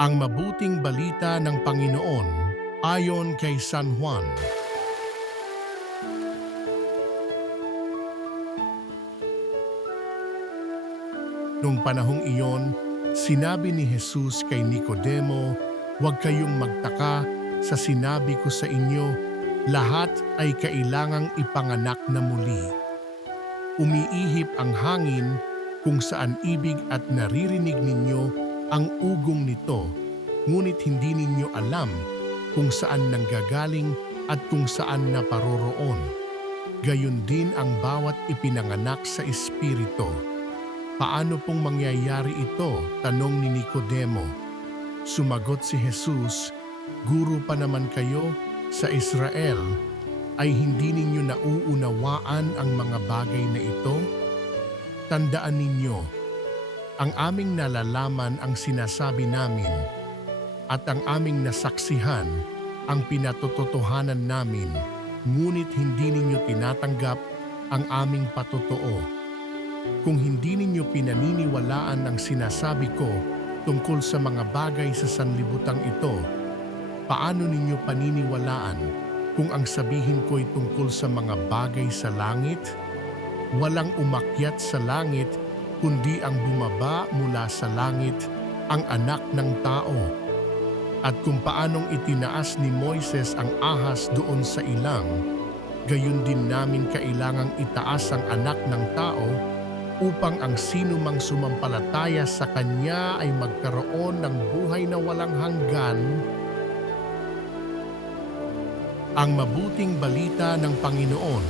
Ang mabuting balita ng Panginoon ayon kay San Juan. Nung panahong iyon, sinabi ni Jesus kay Nicodemo, "Huwag kayong magtaka sa sinabi ko sa inyo, lahat ay kailangang ipanganak na muli. Umiihip ang hangin kung saan ibig at naririnig ninyo ang ugong nito, ngunit hindi ninyo alam kung saan nanggagaling at kung saan naparoroon. Gayon din ang bawat ipinanganak sa Espiritu." "Paano pong mangyayari ito?" tanong ni Nicodemo. Sumagot si Jesus, "Guro pa naman kayo sa Israel, ay hindi ninyo nauunawaan ang mga bagay na ito? Tandaan ninyo, ang aming nalalaman ang sinasabi namin, at ang aming nasaksihan ang pinatototohanan namin, ngunit hindi ninyo tinatanggap ang aming patotoo. Kung hindi ninyo pinaniniwalaan ang sinasabi ko tungkol sa mga bagay sa sanlibutang ito, paano ninyo paniniwalaan kung ang sabihin ko'y tungkol sa mga bagay sa langit? Walang umakyat sa langit, kundi ang bumaba mula sa langit, ang Anak ng Tao. At kung paanong itinaas ni Moises ang ahas doon sa ilang, gayon din namin kailangang itaas ang Anak ng Tao, upang ang sinumang sumampalataya sa Kanya ay magkaroon ng buhay na walang hanggan." Ang mabuting balita ng Panginoon